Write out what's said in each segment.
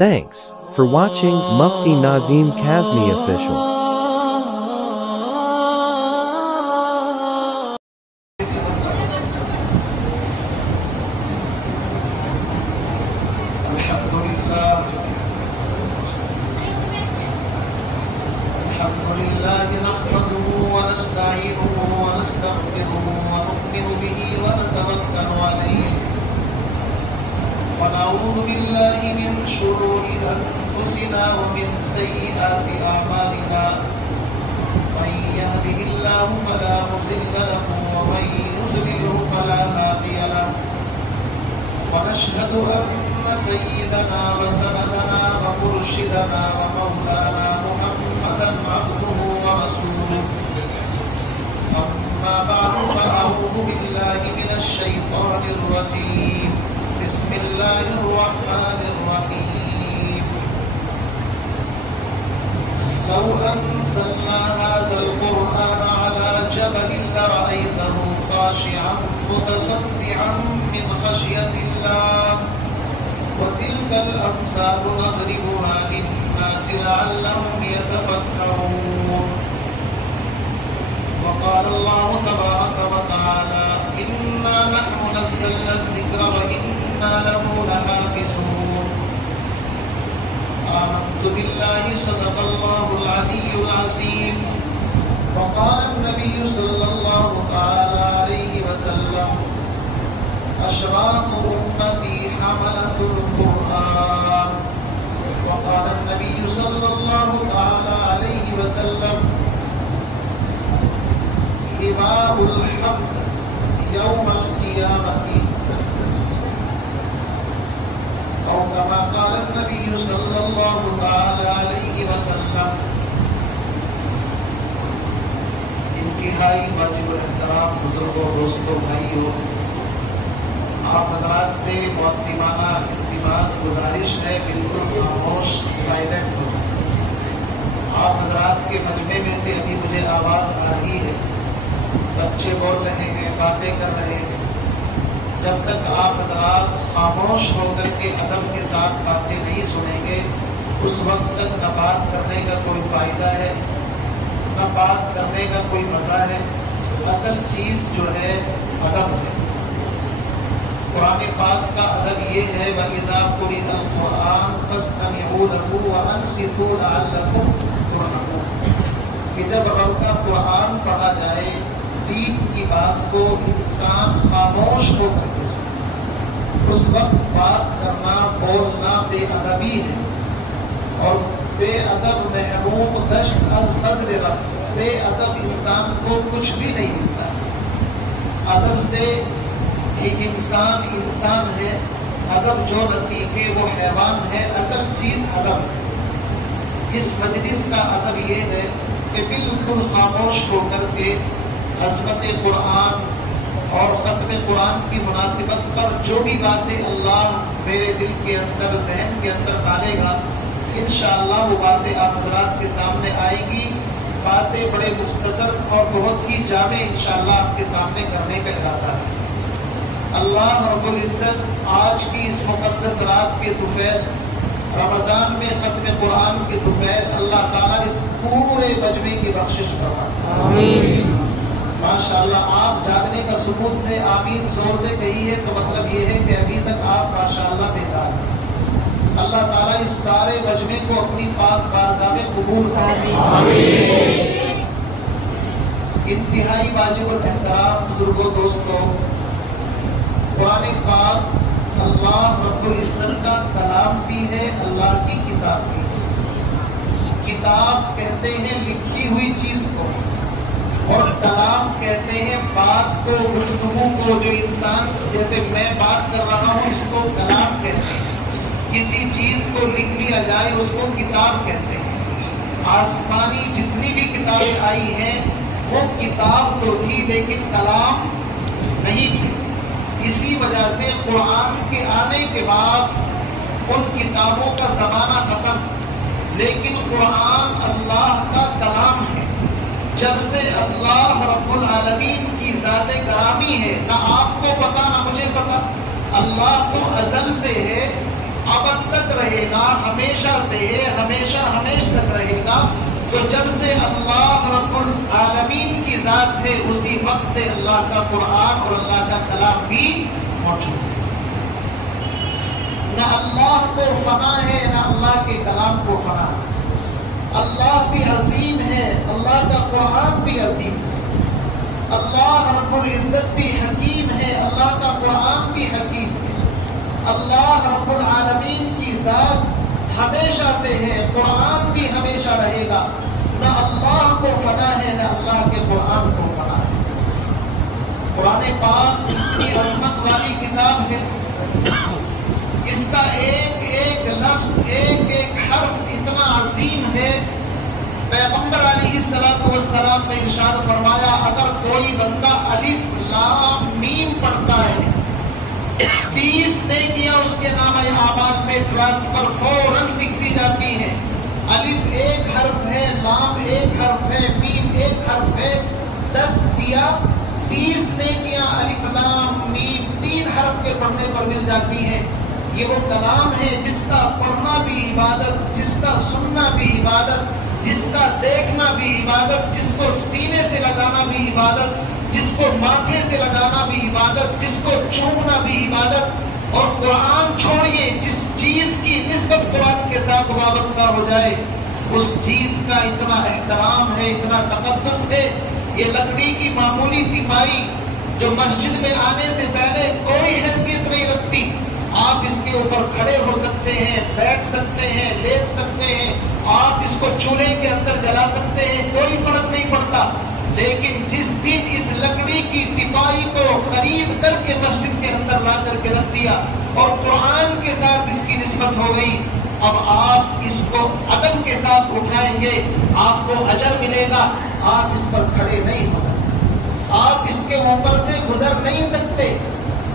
Thanks for watching Mufti Nazim Kazmi Official. ونعوذ بالله من شرور أنفسنا ومن سيئات أعمالنا من يهده الله فلا مضل له ومن يضلل فلا هادي له ونشهد أن سيدنا وسندنا ومرشدنا ومولانا محمدا عبده ورسوله أما بعد فأعوذ بالله من الشيطان الرجيم بسم الله الرحمن الرحيم لو أنزلنا هذا القرآن على جبل لرأيته خاشعا متصدعا من خشية الله وتلك الأمثال نضربها للناس لعلهم يتفكرون وقال الله تبارك وتعالى إنا نحن نزلنا الذكر وإنا له لحافظون آمنت بالله صدق الله العلي العظيم وقال النبي صلى الله تعالى عليه وسلم أشراف أمتي حملة القرآن وقال النبي صلى الله تعالى عليه وسلم إمام الحمد يوم القيامة أو كما قال النبي صلى الله تعالى عليه وسلم انتہائی واجب الاحترام بزرگوں دوستوں بھائیوں آپ حضرات سے معتمانہ التماس گزارش ہے بالکل خاموش سائلنٹ ہو آپ حضرات کے مجمع میں سے ابھی مجھے آواز آ رہی ہے بچے بول رہے ہیں باتیں کر رہے ہیں جب تک آپ حضرات خاموش ہو کر کے ادب کے ساتھ باتیں نہیں سنیں گے اس وقت تک نہ بات کرنے کا کوئی فائدہ ہے نہ بات کرنے کا کوئی مزہ ہے اصل چیز جو ہے ادب ہے قرآن پاک کا ادب یہ ہے وَإِذَا قُرِئَ الْقُرْآنُ فَاسْتَمِعُوا لَهُ وَأَنصِتُوا لَعَلَّكُمْ تُرْحَمُونَ کہ جب رب کا قرآن پڑھا جائے دین کی بات کو انسان خاموش ہو کر کے سنے اس وقت بات کرنا بولنا بے ادبی ہے اور بے ادب محروم گشت از نظر رب بے ادب انسان کو کچھ بھی نہیں ملتا ادب سے ہی انسان ہے ادب جو نہ سیکھے وہ حیوان ہے اصل چیز ادب ہے اس مجلس کا ادب یہ ہے کہ بالکل خاموش ہو کر کے عظمت قرآن اور ختم قرآن کی مناسبت پر جو بھی باتیں اللہ میرے دل کے اندر ذہن کے اندر ڈالے گا انشاءاللہ وہ باتیں آپ حضرات کے سامنے آئیں گی باتیں بڑے مختصر اور بہت ہی جامع انشاءاللہ آپ کے سامنے کرنے کا ارادہ ہے اللہ رب العزت آج کی اس مقدس رات کے دوپہر رمضان میں ختم قرآن کے دوپہر اللہ تعالیٰ اس پورے مجمع کی بخشش فرمائے آمین ماشاءاللہ آپ جاگنے کا ثبوت دیں آمین زور سے کہی ہے تو مطلب یہ ہے کہ ابھی تک آپ ماشاءاللہ بیدار ہیں اللہ تعالیٰ اس سارے مجمع کو اپنی پاک بارگاہ میں قبول فرمائے آمین انتہائی واجب الاحترام بزرگوں دوستوں قرآن پاک اللہ رب العزت کا کلام بھی ہے اللہ کی کتاب بھی ہے کتاب کہتے ہیں لکھی ہوئی چیز کو اور کلام کہتے ہیں بات کو گفتگو کو جو انسان جیسے میں بات کر رہا ہوں اس کو کلام کہتے ہیں کسی چیز کو لکھ لیا جائے اس کو کتاب کہتے ہیں آسمانی جتنی بھی کتابیں آئی ہیں وہ کتاب تو تھی لیکن کلام نہیں تھی اسی وجہ سے قرآن کے آنے کے بعد ان کتابوں کا زمانہ ختم لیکن قرآن اللہ کا کلام ہے جب سے اللہ رب العالمین کی ذات گرامی ہے نہ آپ کو پتا نہ مجھے پتا اللہ تو ازل سے ہے ابد تک رہے گا، ہمیشہ سے ہے، ہمیشہ تک رہے گا، تو جب سے اللہ رب العالمین کی ذات ہے اسی وقت سے اللہ کا قرآن اور اللہ کا کلام بھی موجود ہے۔ نہ اللہ کو فنا ہے نہ اللہ کے کلام کو فنا ہے۔ اللہ بھی عظیم ہے، اللہ کا قرآن بھی عظیم ہے، اللہ رب العزت بھی حکیم ہے، اللہ کا قرآن بھی حکیم ہے۔ اللہ رب العالمین کی ذات ہمیشہ سے ہے، قرآن بھی ہمیشہ رہے گا، نہ اللہ کو فنا ہے نہ اللہ کے قرآن کو فنا ہے۔ قرآن پاک کی عظمت والی کتاب ہے، اس کا ایک ایک لفظ ایک ایک حرف اتنا عظیم ہے۔ پیغمبر علیہ السلام نے ارشاد فرمایا اگر کوئی بندہ الف لام میم پڑھتا ہے 30 نیکیاں اس کے نامہ اعمال میں ٹرانسفر فوراً لکھی جاتی ہیں۔ الف ایک حرف ہے، لام ایک حرف ہے، میم ایک حرف ہے، 10 دیا 30 نیکیاں الف لام میم 3 حرف کے پڑھنے پر مل جاتی ہیں۔ یہ وہ کلام ہے جس کا پڑھنا بھی عبادت، جس کا سننا بھی عبادت، جس کا دیکھنا بھی عبادت، جس کو سینے سے لگانا بھی عبادت، جس کو ماتھے سے لگانا بھی عبادت، جس کو چومنا بھی عبادت۔ اور قرآن چھوڑیے، جس چیز کی نسبت قرآن کے ساتھ وابستہ ہو جائے اس چیز کا اتنا احترام ہے، اتنا تقدس ہے۔ یہ لکڑی کی معمولی تیمائی جو مسجد میں آنے سے پہلے کوئی حیثیت نہیں رکھتی، آپ اس کے اوپر کھڑے ہو سکتے ہیں، بیٹھ سکتے ہیں، لیٹ سکتے ہیں، آپ اس کو چولہے کے اندر جلا سکتے ہیں، کوئی فرق نہیں پڑتا۔ لیکن جس دن اس لکڑی کی تیمائی کو خرید کر کے مسجد کے اندر لا کر کے رکھ دیا اور قرآن کے ساتھ اس کی نسبت ہو گئی، اب آپ اس کو ادب کے ساتھ اٹھائیں گے، آپ کو اجر ملے گا، آپ اس پر کھڑے نہیں ہو سکتے، آپ اس کے اوپر سے گزر نہیں سکتے۔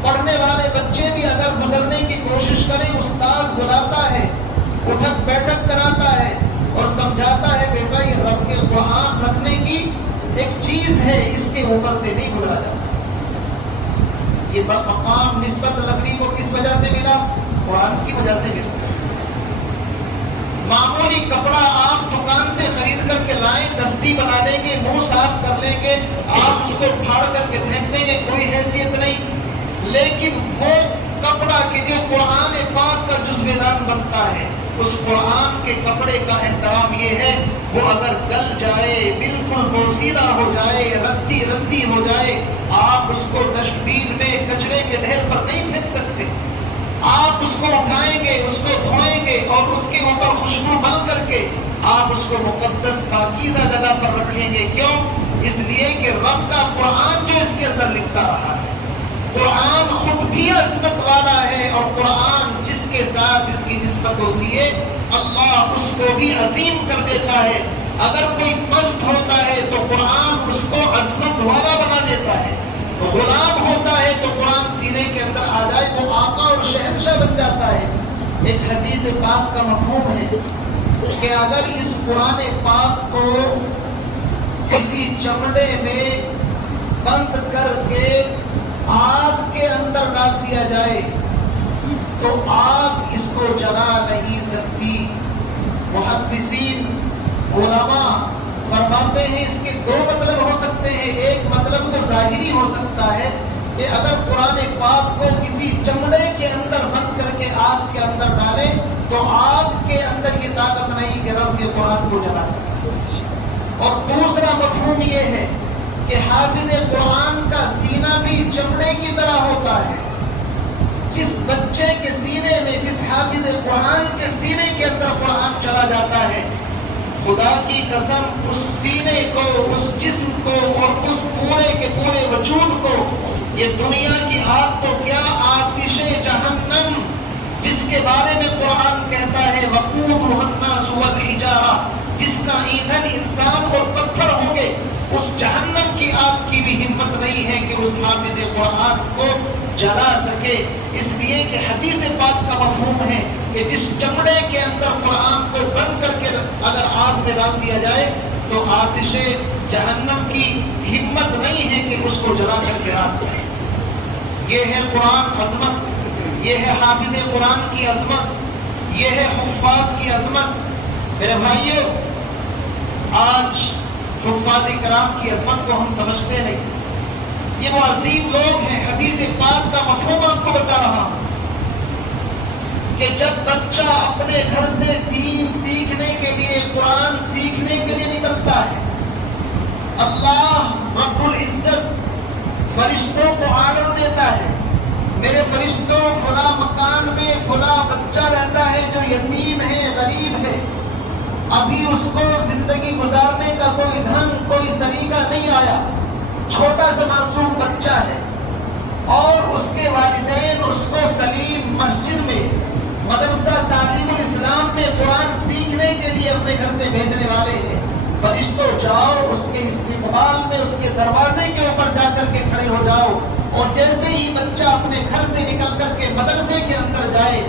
پڑھنے والے بچے بھی اگر گزرنے کی کوشش کریں، استاذ بلاتا ہے، اٹھک بیٹھک کراتا ہے اور سمجھاتا ہے بیٹا یہ رب کے قرآن رکھنے کی ایک چیز ہے، اس کے اوپر سے نہیں گزرا جاتا۔ یہ مقام نسبت لکڑی کو کس وجہ سے ملا؟ قرآن کی وجہ سے ملا۔ معمولی کپڑا آپ دکان سے خرید کر کے لائیں، دستی بنا لیں گے، منہ صاف کر لیں گے، آپ اس کو پھاڑ کر کے پھینک دیں گے، کوئی حیثیت نہیں۔ لیکن وہ کپڑا کہ جو قرآن پاک کا جزو دان بنتا ہے، اس قرآن کے کپڑے کا احترام یہ ہے وہ اگر گل جائے، بالکل بوسیدہ ہو جائے، رتی رتی ہو جائے، آپ اس کو ڈسٹ بین میں کچرے کے ڈھیر پر نہیں پھینک سکتے۔ آپ اس کو اٹھائیں گے، اس کو دھوئیں گے اور اس کے اوپر خوشبو مل کر کے آپ اس کو مقدس پاکیزہ جگہ پر رکھیں گے۔ کیوں؟ اس لیے کہ رب کا قرآن جو اس کے اندر لکھتا رہا ہے، قرآن خود بھی عظمت والا ہے، اور قرآن جس کے ساتھ اس کی نسبت ہوتی ہے اللہ اس کو بھی عظیم کر دیتا ہے۔ اگر کوئی پست ہوتا ہے تو قرآن اس کو عظمت والا بنا دیتا ہے، تو غلام ہوتا ہے تو قرآن سینے کے اندر آ جائے وہ آقا اور شہنشاہ بن جاتا ہے۔ ایک حدیث پاک کا مفہوم ہے کہ اگر اس قرآن پاک کو کسی چمڑے میں بند کر کے آگ کے اندر ڈال دیا جائے تو آگ اس کو جلا نہیں سکتی۔ محدثین علماء فرماتے ہیں اس کے 2 مطلب ہو سکتے ہیں۔ ایک مطلب تو ظاہری ہو سکتا ہے کہ اگر قرآن پاک کو کسی چمڑے کے اندر بند کر کے آگ کے اندر ڈالیں تو آگ کے اندر یہ طاقت نہیں کہ رب کے قرآن کو جلا سکے۔ اور دوسرا مفہوم یہ ہے کہ حافظ قرآن کا سینہ بھی چمڑے کی طرح ہوتا ہے۔ جس بچے کے سینے میں، جس حافظ قرآن کے سینے کے اندر قرآن چلا جاتا ہے، خدا کی قسم اس سینے کو، اس جسم کو اور اس پورے کے پورے وجود کو یہ دنیا کی آگ تو کیا، آتش جہنم جس کے بارے میں قرآن کہتا ہے وقودها الناس والحجارہ، جس کا ایندھن انسان اور پتھر ہوں گے، اس جہنم کی آگ کی بھی ہمت نہیں ہے کہ اس حافظ قرآن کو جلا سکے۔ اس لیے کہ حدیث پاک کا مفہوم ہے کہ جس چمڑے کے اندر قرآن کو بند کر کے اگر آگ میں ڈال دیا جائے تو آتش جہنم کی ہمت نہیں ہے کہ اس کو جلا کر کے راک جائے۔ یہ ہے قرآن عظمت، یہ ہے حافظ قرآن کی عظمت، یہ ہے حفاظ کی عظمت۔ میرے بھائیوں، آج حفاظ کرام کی عظمت کو ہم سمجھتے نہیں۔ یہ وہ عظیم لوگ ہیں، حدیث پاک کا مفہوم آپ کو بتا رہا ہوں کہ جب بچہ اپنے گھر سے دین سیکھنے کے لیے، قرآن سیکھنے کے لیے نکلتا ہے، اللہ رب العزت فرشتوں کو آرڈر دیتا ہے، میرے فرشتوں فلاں مکان میں فلاں بچہ رہتا ہے جو یتیم ہے، غریب ہے، ابھی اس کو زندگی گزارنے کا کوئی ڈھنگ، کوئی طریقہ نہیں آیا، چھوٹا سا معصوم بچہ ہے، اور اس کے والدین اس کو سلیم مسجد میں، مدرسہ تعلیم الاسلام میں قرآن سیکھنے کے لیے اپنے گھر سے بھیجنے والے ہیں۔ فرشتوں جاؤ اس کے استقبال میں، اس کے دروازے کے اوپر جا کر کے کھڑے ہو جاؤ، اور جیسے ہی بچہ اپنے گھر سے نکل کر کے مدرسے کے اندر جائے،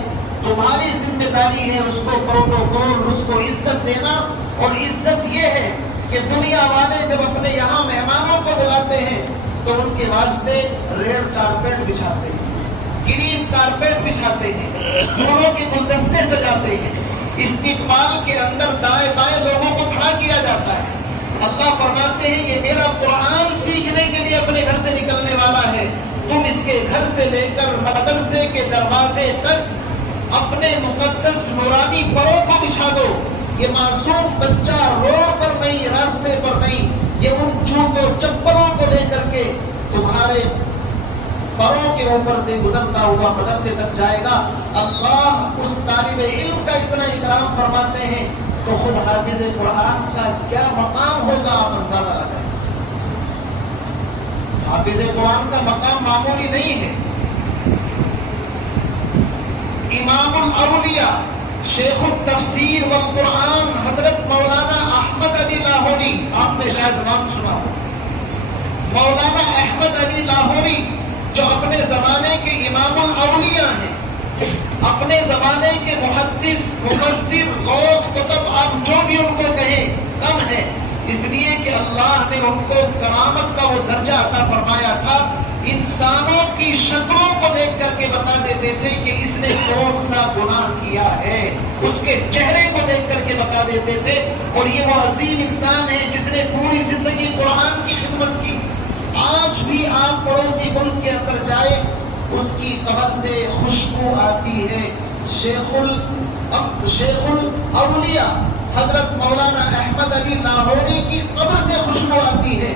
تمہاری ذمہ داری ہے اس کو پروٹوکول، اس کو عزت دینا۔ اور عزت یہ ہے کہ دنیا والے جب اپنے یہاں مہمانوں کو بلاتے ہیں تو ان کے واسطے ریڈ کارپیٹ بچھاتے ہیں، گرین کارپیٹ بچھاتے ہیں، پھولوں کے گلدستے سجاتے ہیں، استقبال کے اندر دائیں بائیں لوگوں کو کھڑا کیا جاتا ہے۔ اللہ فرماتے ہیں یہ میرا قرآن سیکھنے کے لیے اپنے گھر سے نکلنے والا ہے، تم اس کے گھر سے لے کر مدرسے کے دروازے تک اپنے مقدس نورانی پروں کو بچھا دو۔ یہ معصوم بچہ روڈ پر نہیں، راستے پر نہیں، یہ ان جوتوں چپلوں کو لے کر کے تمہارے پروں کے اوپر سے گزرتا ہوا مدرسے تک جائے گا۔ اللہ اس طالب علم کا اتنا اکرام فرماتے ہیں تو خود حافظ قرآن کا کیا مقام ہوگا آپ اندازہ لگائیں۔ حافظ قرآن کا مقام معمولی نہیں ہے۔ امام الاولیاء، شیخ التفسیر والقرآن حضرت مولانا احمد علی لاہوری، آپ نے شاید نام سنا ہو، مولانا احمد علی لاہوری جو اپنے زمانے کے امام الاولیاء ہیں، اپنے زمانے کے محدث، مفسر، غوث، کتب، آپ جو بھی ان کو کہیں کم ہے، اس لیے کہ اللہ نے ان کو کرامت کا وہ درجہ عطا فرمایا تھا، انسانوں کی شکلوں کو دیکھ کر کے بتا دیتے تھے کہ اس نے کون سا گناہ کیا ہے، اس کے چہرے کو دیکھ کر کے بتا دیتے تھے۔ اور یہ وہ عظیم انسان ہے جس نے پوری زندگی قرآن کی خدمت کی۔ آج بھی آپ پڑوسی ملک کے اندر جائے، اس کی قبر سے خوشبو آتی ہے، شیخ الاولیاء حضرت مولانا احمد علی لاہوری کی قبر سے خوشبو آتی ہے۔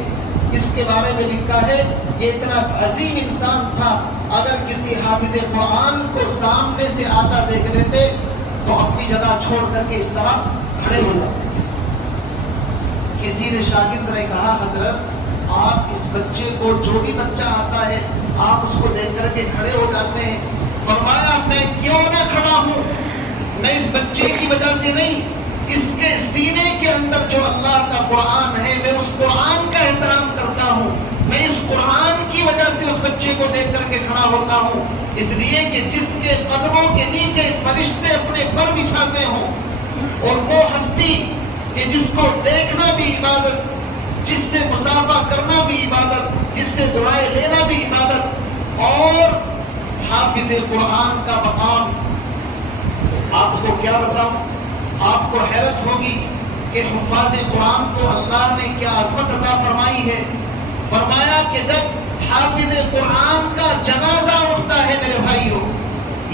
اس کے بارے میں لکھا ہے یہ اتنا عظیم انسان تھا، اگر کسی حافظ قرآن کو سامنے سے آتا دیکھ لیتے تو اپنی جگہ چھوڑ کر کے اس طرح کھڑے ہو جاتے تھے۔ کسی نے شاگرد نے کہا حضرت آپ اس بچے کو، جو بھی بچہ آتا ہے آپ اس کو دیکھ کر کے کھڑے ہو جاتے ہیں۔ فرمایا میں کیوں نہ کھڑا ہوں، میں اس بچے کی وجہ سے نہیں، اس کے سینے کے اندر جو اللہ کا قرآن ہے، میں اس قرآن کا احترام کرتا ہوں، میں اس قرآن کی وجہ سے اس بچے کو دیکھ کر کے کھڑا ہوتا ہوں، اس لیے کہ جس کے قدموں کے نیچے فرشتے اپنے پر بچھاتے ہوں، اور وہ ہستی کہ جس کو دیکھنا بھی عبادت، جس سے مصافحہ کرنا بھی عبادت، جس سے دعائیں لینا بھی عبادت، اور حافظ قرآن کا مقام آپ کو کیا بتاؤں، آپ کو حیرت ہوگی کہ حفاظ قرآن کو اللہ نے کیا عظمت عطا فرمائی ہے۔ فرمایا کہ جب حافظ قرآن کا جنازہ اٹھتا ہے میرے بھائیوں،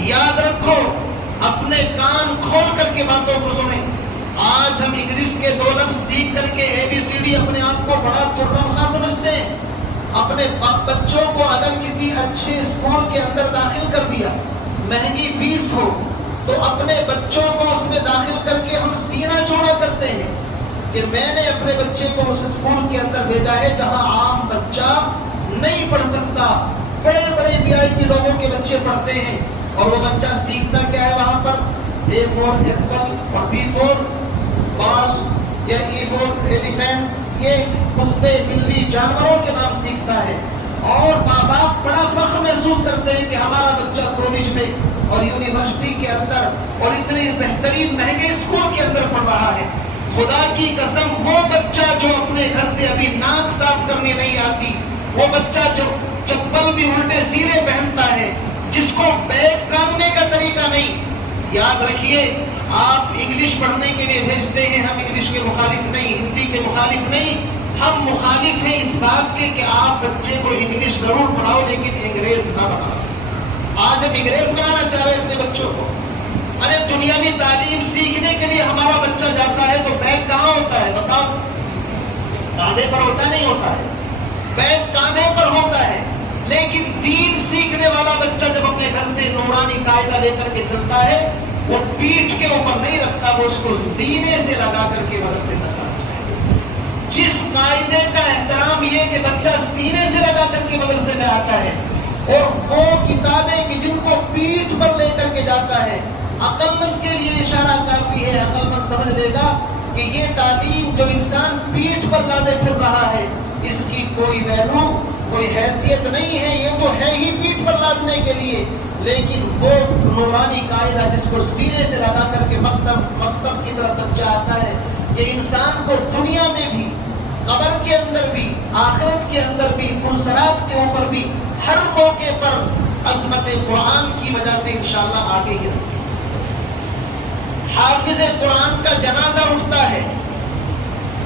یاد رکھو، اپنے کان کھول کر کے باتوں کو سنیں۔ آج ہم انگلش کے 2 لفظ سیکھ کر کے ABCD اپنے آپ کو بڑا چھوٹا سمجھتے ہیں۔ اپنے بچوں کو اگر کسی اچھے اسکول کے اندر داخل کر دیا، مہنگی فیس ہو، تو اپنے بچوں کو اس میں داخل کر کے ہم سینہ چوڑا کرتے ہیں کہ میں نے اپنے بچے کو اس اسکول کے اندر بھیجا ہے جہاں عام بچہ نہیں پڑھ سکتا، بڑے بڑے VIP لوگوں کے بچے پڑھتے ہیں، اور وہ بچہ سیکھتا کیا ہے وہاں پر؟ A for apple اور B for ball یا E for elephant، یہ کتے بلی جانوروں کے نام سیکھتا ہے، اور ماں باپ بڑا فخر محسوس کرتے ہیں کہ ہمارا بچہ کالج میں اور یونیورسٹی کے اندر اور اتنے بہترین مہنگے اسکول کے اندر پڑھ رہا ہے۔ خدا کی قسم، وہ بچہ جو اپنے گھر سے ابھی ناک صاف کرنی نہیں آتی، وہ بچہ جو چپل بھی الٹے سیدھے پہنتا ہے، جس کو بیگ ٹانگنے کا طریقہ نہیں. یاد رکھیے آپ انگلش پڑھنے کے لیے بھیجتے ہیں، ہم انگلش کے مخالف نہیں، ہندی کے مخالف نہیں، ہم مخالف ہیں اس بات کے کہ آپ بچے کو انگلش ضرور پڑھاؤ لیکن انگریز نہ بناؤ. آج ہم انگریز بنانا چاہ رہے ہیں اپنے بچوں کو. ارے دنیاوی تعلیم سیکھنے کے لیے ہمارا بچہ جاتا ہے تو بیگ کہاں ہوتا ہے بتاؤ؟ کاندھے پر ہوتا نہیں ہوتا ہے، بیگ کاندھے پر ہوتا ہے. لیکن دین سیکھنے والا بچہ جب اپنے گھر سے نورانی قاعدہ لے کر کے چلتا ہے وہ پیٹھ کے اوپر نہیں رکھتا، وہ اس کو سینے سے لگا کر کے مدرسے تک آتا ہے. جس قاعدے کا احترام یہ کہ بچہ سینے سے لگا کر کے مدرسے میں آتا ہے اور وہ کتابیں کہ جن کو پیٹھ پر لے کر کے جاتا ہے، عقل مند کے لیے اشارہ کافی ہے. عقل مند سمجھ لے گا کہ یہ تعلیم جو انسان پیٹھ پر لادے پھر رہا ہے اس کی کوئی ویلو، کوئی حیثیت نہیں ہے. یہ تو ہے ہی پیٹھ پر لادنے کے لیے، لیکن وہ نورانی قاعدہ جس کو سینے سے لگا کر کے مکتب کی طرف بچہ آتا ہے، یہ انسان کو دنیا میں بھی، قبر کے اندر بھی، آخرت کے اندر بھی، پرسرات کے اوپر بھی، ہر موقع پر عظمت قرآن کی وجہ سے انشاءاللہ آگے ہی رکھے. حافظ قرآن کا جنازہ اٹھتا ہے،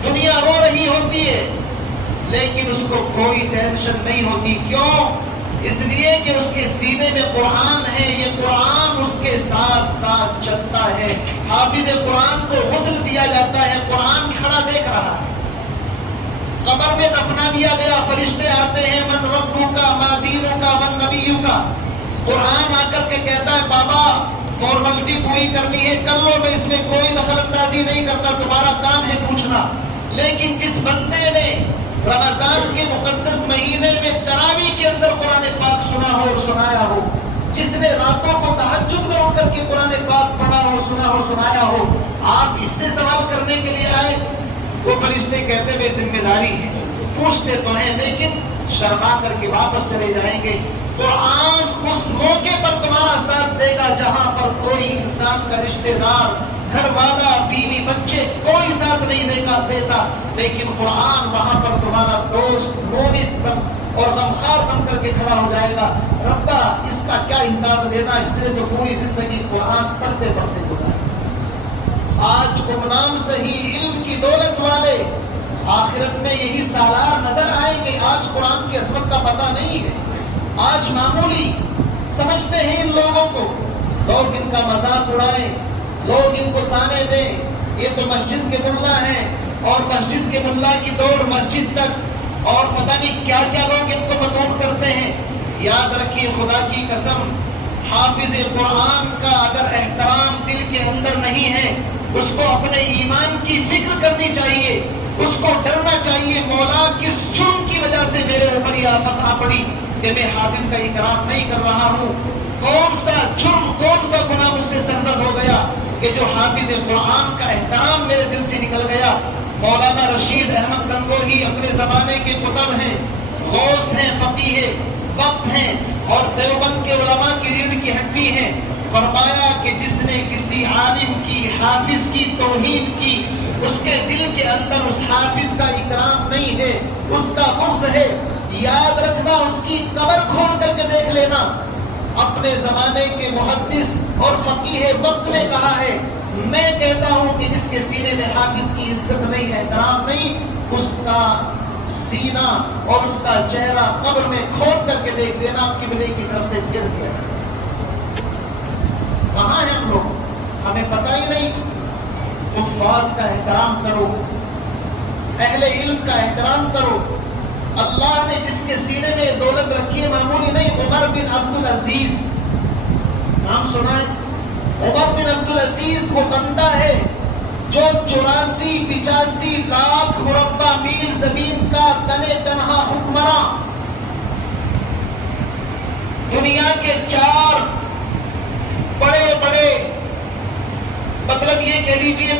دنیا رو رہی ہوتی ہے لیکن اس کو کوئی ٹینشن نہیں ہوتی. کیوں؟ اس لیے کہ اس کے سینے میں قرآن ہے، یہ قرآن اس کے ساتھ ساتھ چلتا ہے. حافظ قرآن کو غسل دیا جاتا ہے، قرآن کھڑا دیکھ رہا ہے. قبر میں دفنا دیا گیا، فرشتے آتے ہیں، من ربوں کا، ما دینوں کا، من نبیوں کا. قرآن آ کر کے کہتا ہے بابا فارملٹی پوری کرنی ہے، کر لو، میں اس میں کوئی دخل اندازی نہیں کرتا، تمہارا کام ہے پوچھنا. لیکن جس بندے نے رمضان کے مقدس مہینے میں تراویح کے اندر قرآن پاک سنا ہو اور سنایا ہو، جس نے راتوں کو تہجد میں اٹھ کر کے قرآن پاک پڑھا ہو، سنا ہو، سنایا ہو، آپ اس سے سوال کرنے کے لیے آئے. وہ فرشتے کہتے ہوئے ذمہ داری ہے، پوچھتے تو ہیں لیکن شرما کر کے واپس چلے جائیں گے. قرآن اس موقع پر تمہارا ساتھ دے گا جہاں پر کوئی انسان کا رشتہ دار، گھر والا، بیوی، بچے کوئی ساتھ نہیں دیتا، لیکن قرآن وہاں پر تمہارا دوست، مونس بن اور غمخوار بن کر کے کھڑا ہو جائے گا. ربا اس کا کیا حساب لینا، اس نے تو پوری زندگی قرآن پڑھتے پڑھتے گزاری. آج گمنام صحیح علم کی دولت والے آخرت میں یہی سالار نظر آئیں گے. آج قرآن کی عظمت کا پتہ نہیں ہے، آج معمولی سمجھتے ہیں ان لوگوں کو. لوگ ان کا مذاق اڑائیں، لوگ ان کو تانے دیں، یہ تو مسجد کے ملا ہیں اور مسجد کے ملا کی دوڑ مسجد تک اور پتہ نہیں کیا کیا لوگ ان کو مطلوب کرتے ہیں. یاد رکھیے خدا کی قسم، حافظ قرآن کا اگر احترام دل کے اندر نہیں ہے، اس کو اپنے ایمان کی فکر کرنی چاہیے، اس کو ڈرنا چاہیے مولا کس جرم کی وجہ سے میرے اوپر یہ آفت آ پڑی کہ میں حافظ کا اکرام نہیں کر رہا ہوں. کون سا جرم، کون سا گناہ مجھ سے سرزد ہو گیا کہ جو حافظ قرآن کا احترام میرے دل سے نکل گیا. مولانا رشید احمد گنگوہی اپنے زمانے کے قطب ہیں، غوث ہیں، فقیہ وقت ہیں اور دیوبند کے علماء کی ریڑھ کی ہڈی ہیں. فرمایا کہ جس نے کسی عالم کی، حافظ کی توہین کی، اس کے دل کے اندر اس حافظ کا اکرام نہیں ہے، اس کا بغض ہے. یاد رکھنا، اس کی قبر کھول کر کے دیکھ لینا. اپنے زمانے کے محدث اور فقیہ وقت نے کہا ہے، میں کہتا ہوں کہ جس کے سینے میں حافظ کی عزت نہیں، احترام نہیں، اس کا سینہ اور اس کا چہرہ قبر میں کھول کر کے دیکھ لینا، قبلے کی طرف سے گر گیا. کہاں ہیں ہم لوگ؟ ہمیں پتہ ہی نہیں. حفاظ کا احترام کرو، اہل علم کا احترام کرو. اللہ نے جس کے سینے میں دولت رکھی ہے معمولی نہیں. عمر بن عبد العزیز نام سنا ہے؟ عمر بن عبد العزیز وہ بندہ ہے جو 84-85 لاکھ مربع میل زمین کا تنے تنہا حکمراں، دنیا کے 4 بڑے بڑے، مطلب یہ کہہ لیجیے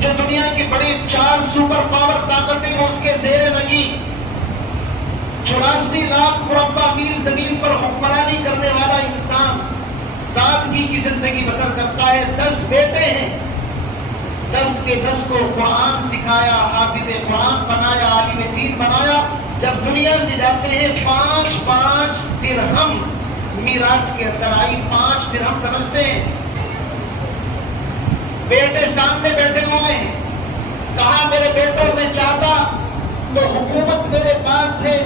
جو دنیا کی بڑی 4 سپر پاور طاقتیں وہ اس کے زیر لگی. 84 لاکھ مربع میل زمین پر حکمرانی کرنے والا انسان سادگی کی زندگی بسر کرتا ہے. 10 بیٹے ہیں، 10 کے 10 کو قرآن سکھایا، حافظ قرآن بنایا، عالم دین بنایا. جب دنیا سے جاتے ہیں 5-5 درہم میراث کے اندر آئی 5 درہم سمجھتے ہیں. بیٹے سامنے بیٹھے ہوئے ہیں. کہا میرے بیٹوں میں چاہتا تو حکومت میرے پاس ہے,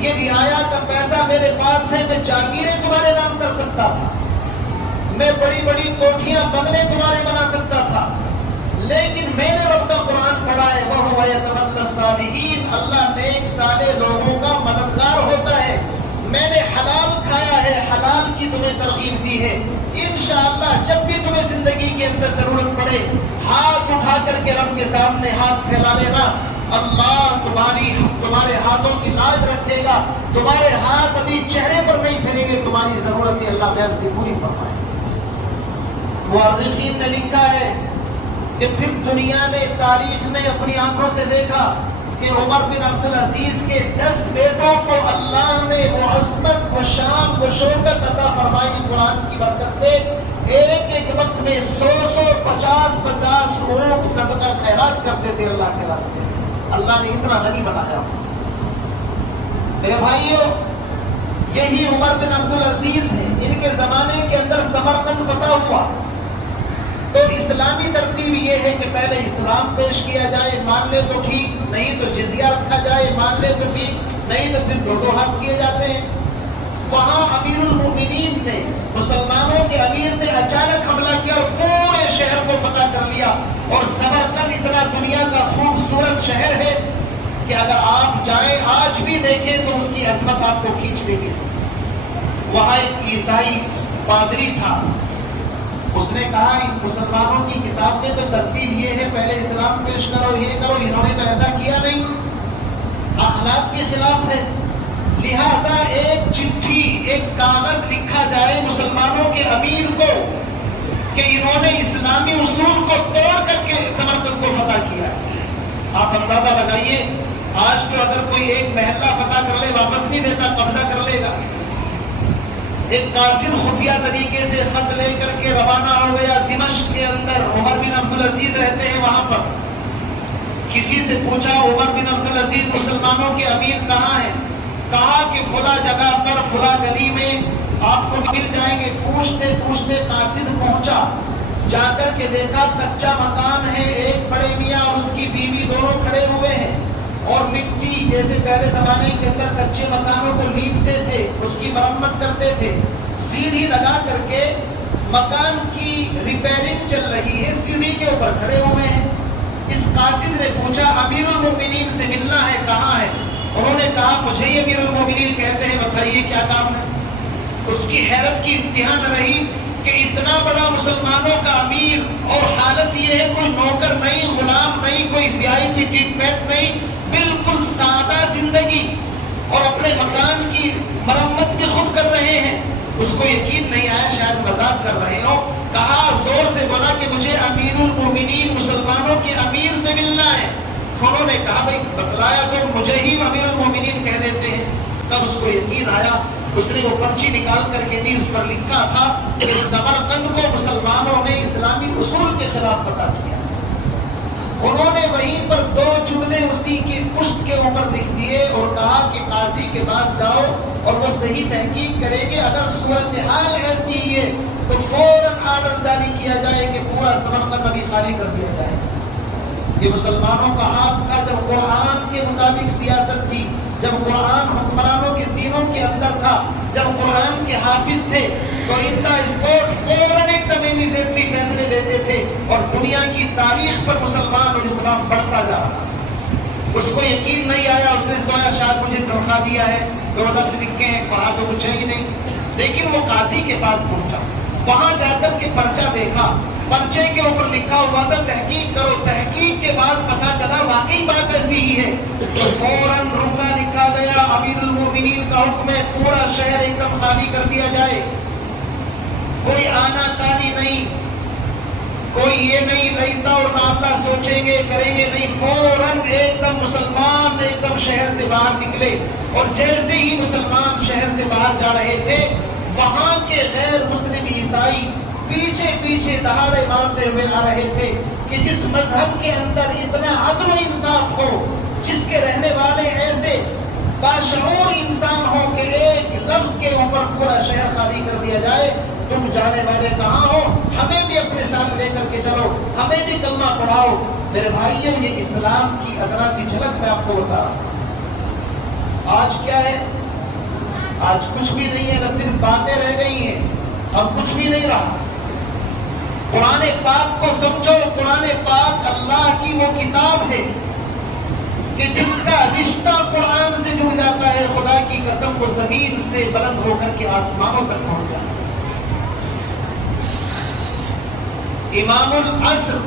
یہ رعایا کا پیسہ میرے پاس ہے, میں جاگیریں تمہارے نام کر سکتا تھا, میں بڑی بڑی کوٹھیاں بنگلے تمہارے بنا سکتا تھا, لیکن میں نے رب کا قرآن پڑھا ہے وَهُوَ يَتَوَلَّى الصَّالِحِينَ, اللہ نیک صالح لوگوں کا مددگار ہوتا ہے. میں نے حلال کھایا ہے, حلال کی تمہیں ترغیب دی ہے. انشاءاللہ جب بھی تمہیں زندگی کے اندر ضرورت پڑے ہاتھ اٹھا کر کے رب کے سامنے ہاتھ پھیلا لینا, اللہ تمہارے ہاتھوں کی لاج رکھے گا. تمہارے ہاتھ ابھی چہرے پر نہیں پھیلیں گے, تمہاری ضرورتیں اللہ غیر سے پوری فرمائے. مورخین نے لکھا ہے کہ پھر دنیا نے, تاریخ نے اپنی آنکھوں سے دیکھا کہ عمر بن عبدالعزیز کے 10 بیٹوں کو اللہ نے وہ عظمت و شان و شوکت عطا فرمائی قرآن کی برکت سے. ایک ایک وقت میں 100 50 اونٹ صدقہ خیرات کرتے تھے اللہ کے راستے. اللہ نے اتنا غنی بنایا. میرے بھائیوں, یہی عمر بن عبدالعزیز ہیں, ان کے زمانے کے اندر سمرقند فتح ہوا. تو اسلامی ترتیب یہ ہے کہ پہلے اسلام پیش کیا جائے, مان لے تو ٹھیک, نہیں تو جزیہ رکھا جائے, مان لے تو ٹھیک, نہیں تو پھر دو ہاتھ کیے جاتے ہیں. وہاں امیر المومنین نے, مسلمانوں کے امیر نے اچانک حملہ کیا اور پورے شہر کو فتح کر لیا. اور سمرقند اتنا دنیا کا خوبصورت شہر ہے کہ اگر آپ جائیں آج بھی دیکھیں تو اس کی عظمت آپ کو کھینچ دے گی. وہاں ایک عیسائی پادری تھا, اس نے کہا ان مسلمانوں کی کتاب میں تو ترتیب یہ ہے پہلے اسلام پیش کرو, یہ کرو, انہوں نے تو ایسا کیا نہیں, اخلاق کے خلاف ہے. لہذا ایک چٹھی, ایک کاغذ لکھا جائے مسلمانوں کے امیر کو کہ انہوں نے اسلامی اصول کو توڑ کر کے سمرقند کو فتح کیا. آپ اندازہ لگائیے, آج تو اگر کوئی ایک محلہ فتح کر لے واپس نہیں دیتا, قبضہ کر لے گا. ایک قاصد خفیہ طریقے سے خط لے کر کے روانہ ہو گیا دمشق کے اندر. عمر بن عبدالعزیز رہتے ہیں وہاں پر. کسی سے پوچھا عمر بن عبدالعزیز مسلمانوں کے امیر کہاں ہیں؟ کہا کہ فلاں جگہ پر فلاں گلی میں آپ کو مل جائیں گے. پوچھتے پوچھتے قاصد پہنچا, جا کر کے دیکھا کچا مکان ہے, ایک بڑے میاں اور اس کی بیوی دونوں کھڑے ہوئے ہیں, اور مٹی جیسے پہلے زمانے کے اندر کچے مکانوں کو لیپتے تھے, اس کی مرمت کرتے تھے. سیڑھی لگا کر کے مکان کی ریپیئرنگ چل رہی ہے, سیڑھی کے اوپر کھڑے ہوئے ہیں. اس قاصد نے پوچھا امیر المومنین سے ملنا ہے, کہاں ہے؟ انہوں نے کہا مجھے ہی امیر المومنین کہتے ہیں, بتائیے کیا کام ہے. اس کی حیرت کی انتہا نہ رہی کہ اتنا بڑا مسلمانوں کا امیر, اور حالت یہ ہے کوئی نوکر نہیں, غلام نہیں, کوئی VIP ٹریٹمنٹ نہیں, بالکل سادہ زندگی, اور اپنے مکان کی مرمت بھی خود کر رہے ہیں. اس کو یقین نہیں آیا, شاید مذاق کر رہے ہو. کہا, زور سے بولا کہ مجھے امیر المومنین مسلمانوں کے امیر سے ملنا ہے. انہوں نے کہا بھائی بتلایا تو مجھے ہی امیر المومنین کہہ دیتے ہیں. تب اس کو یقین آیا, اس نے وہ پرچی نکال کر کے دی, اس پر لکھا تھا کہ سمرقند کو مسلمانوں نے اسلامی اصول کے خلاف فتح کیا. انہوں نے وہیں پر 2 جملے اسی کی پشت کے اوپر لکھ دیے اور کہا کہ قاضی کے پاس جاؤ اور وہ صحیح تحقیق کریں گے, اگر صورتحال ایسی ہی ہے تو فوراً آرڈر جاری کیا جائے کہ پورا سمرقند ابھی خالی کر دیا جائے. یہ مسلمانوں کا حال تھا جب قرآن کے مطابق سیاست تھی, جب قرآن حکمرانوں کے سینوں کے اندر تھا, جب قرآن کے حافظ تھے تو ان کا اسپورٹ فوراً ایک دم امیڈیٹلی فیصلے لیتے تھے, اور دنیا کی تاریخ پر مسلمان اور اسلام بڑھتا جا رہا. اس کو یقین نہیں آیا, اس نے سوچا شاید مجھے دھوکہ دیا ہے, 2 لفظ لکھے ہیں, وہاں تو کچھ ہی نہیں. لیکن وہ قاضی کے پاس پہنچا, وہاں جا کر کے پرچہ دیکھا, پرچے کے اوپر لکھا ہوا تھا تحقیق کرو. تحقیق کے بعد پتا چلا واقعی بات ایسی ہی ہے, تو فوراً روکا لکھا گیا, امیر المومنین کا حکم ہے پورا شہر ایک دم خالی کر دیا جائے. کوئی آنا کانی نہیں, کوئی یہ نہیں رہتا اور ناپتا سوچیں گے کریں گے نہیں, فوراً ایک دم مسلمان ایک دم شہر سے باہر نکلے. اور جیسے ہی مسلمان شہر سے باہر جا رہے تھے, وہاں کے غیر مسلم عیسائی پیچھے پیچھے دہاڑے مارتے ہوئے آ رہے تھے کہ جس مذہب کے اندر اتنا عدل و انصاف ہو, جس کے رہنے والے ایسے باشعور انسان ہو کہ ایک لفظ کے اوپر پورا شہر خالی کر دیا جائے، تم جانے والے کہاں ہو، ہمیں بھی اپنے ساتھ لے کر کے چلو، ہمیں بھی کلمہ پڑھاؤ۔ میرے بھائیوں، یہ اسلام کی ادنا سی جھلک میں آپ کو بتا رہا ہوں۔ آج کیا ہے؟ آج کچھ بھی نہیں ہے، نہ صرف باتیں رہ گئی ہیں، اب کچھ بھی نہیں رہا۔ قرآن پاک کو سمجھو، قرآن پاک اللہ کی وہ کتاب ہے کہ جس کا رشتہ قرآن سے جڑ جاتا ہے، خدا کی قسم کو زمین سے بلند ہو کر کے آسمانوں تک پہنچ جاتا ہے۔ امام العصر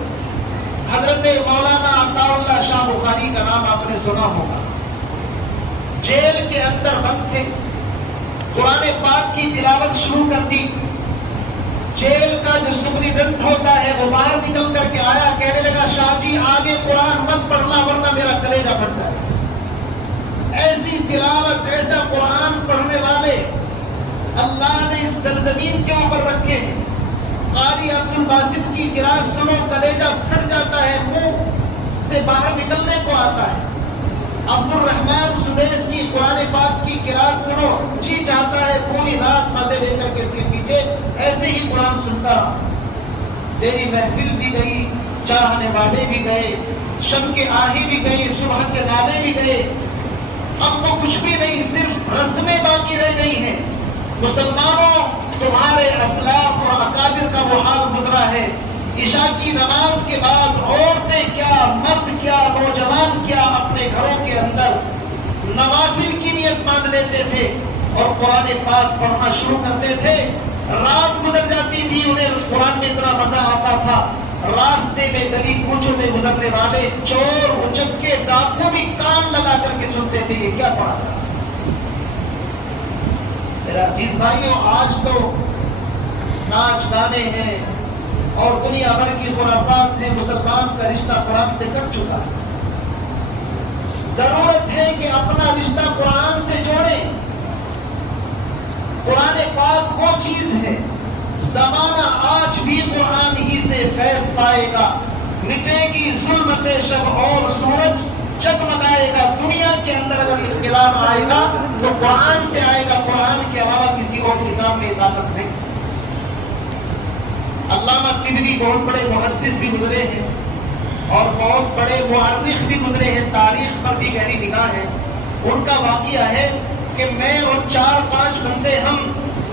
حضرت مولانا عطا اللہ شاہ بخاری کا نام آپ نے سنا ہوگا، جیل کے اندر بند تھے، قرآن پاک کی تلاوت شروع کر دی۔ جیل کا جو سپرنٹینڈنٹ ہوتا ہے وہ باہر نکل کر کے آیا، کہنے لگا شاہ جی آگے قرآن مت پڑھنا ورنہ میرا کلیجہ پھٹ جائے۔ ایسی تلاوت، ایسا قرآن پڑھنے والے اللہ نے اس سرزمین کے اوپر رکھے ہیں۔ قاری عبد الباسط کی قرأت سنو، کلیجہ پھٹ جاتا ہے، منہ سے باہر نکلنے کو آتا ہے۔ عبد الرحمن سدیس کی قرآن پاک کی قرأت سنو، جی چاہتا ہے پوری رات مزے لے کر کے اس کے پیچھے ایسے ہی قرآن سنتا رہا۔ تیری محفل بھی گئی، چاہنے والے بھی گئے، شب کے آہی بھی گئے، صبح کے نالے بھی گئے، اب تو کچھ بھی نہیں، صرف رسمیں باقی رہ گئی ہیں۔ مسلمانوں، تمہارے اسلاف اور اکابر کا وہ حال گزرا ہے، عشاء کی نماز کے بعد عورتیں کیا، مرد کیا، نوجوان کیا، اپنے گھروں کے اندر نوافل کی نیت باندھ لیتے تھے اور قرآن پاک پڑھنا شروع کرتے تھے۔ رات گزر جاتی تھی، انہیں قرآن میں اتنا مزہ آتا تھا، راستے میں گلی کوچوں میں گزرنے والے چور اچکے ڈاکو بھی کان لگا کر کے سنتے تھے یہ کیا پڑھا تھا۔ میرا عزیز بھائیوں، آج تو ناچ گانے ہیں اور دنیا بھر کی خرافات سے مسلمان کا رشتہ قرآن سے کٹ چکا ہے۔ ضرورت ہے کہ اپنا رشتہ قرآن سے جوڑیں۔ قرآن پاک وہ چیز ہے، زمانہ آج بھی قرآن ہی سے فیض پائے گا، مٹے گی ظلمت شب اور سورج جگمگائے گا۔ دنیا کے اندر اگر انقلاب آئے گا تو قرآن سے آئے گا، قرآن کے علاوہ کسی اور کتاب میں طاقت نہیں۔ علامہ طبری بہت بڑے محدث بھی گزرے ہیں اور بہت بڑے مورخ بھی گزرے ہیں، تاریخ پر بھی گہری نگاہ ہے۔ ان کا واقعہ ہے کہ میں اور 4-5 بندے ہم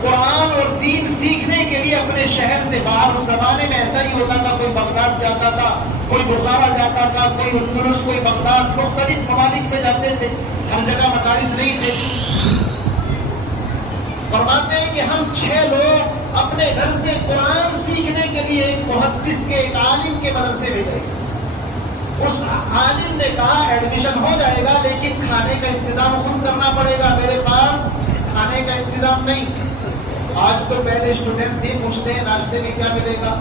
قرآن اور دین سیکھنے کے لیے اپنے شہر سے باہر، اس زمانے میں ایسا ہی ہوتا تھا، کوئی بغداد جاتا تھا، کوئی بخارا جاتا تھا، کوئی اندلس، کوئی بغداد، مختلف ممالک میں جاتے تھے، ہر جگہ مدارس نہیں تھے۔ فرماتے ہیں کہ ہم 6 لوگ اپنے گھر سے قرآن سیکھنے کے لیے ایک محدث کے، ایک عالم کے مدرسے میں گئے۔ اس عالم نے کہا ایڈمیشن ہو جائے گا لیکن کھانے کا انتظام خود کرنا پڑے گا، میرے پاس کھانے کا انتظام نہیں۔ آج تو پہلے اسٹوڈنٹس یہ پوچھتے ہیں ناشتے میں کیا ملے گا،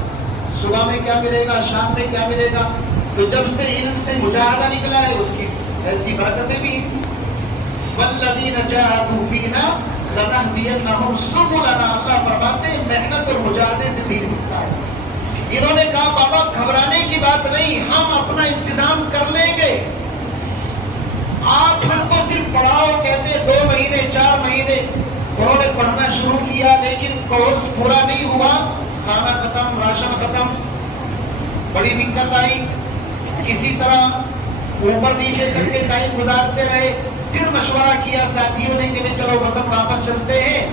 صبح میں کیا ملے گا، شام میں کیا ملے گا۔ تو جب سے علم سے مجاہدہ نکلا ہے اس کی ایسی برکتیں بھی ہیں۔ والذین جاہدوا فینا لنہدینہم سبلنا، اللہ فرماتے ہیں محنت اور مجاہدے سے دین ملتا ہے۔ انہوں نے کہا بابا گھبرانے کی بات نہیں، ہم اپنا انتظام کر لیں گے، آپ ہم کو صرف پڑھاؤ۔ کہتے 2 مہینے 4 مہینے انہوں نے پڑھنا شروع کیا لیکن کورس پورا نہیں ہوا، کھانا ختم، راشن ختم، بڑی دقت آئی۔ اسی طرح اوپر نیچے کر کے ٹائم گزارتے رہے۔ پھر مشورہ کیا ساتھیوں نے کہ چلو وطن واپس چلتے ہیں،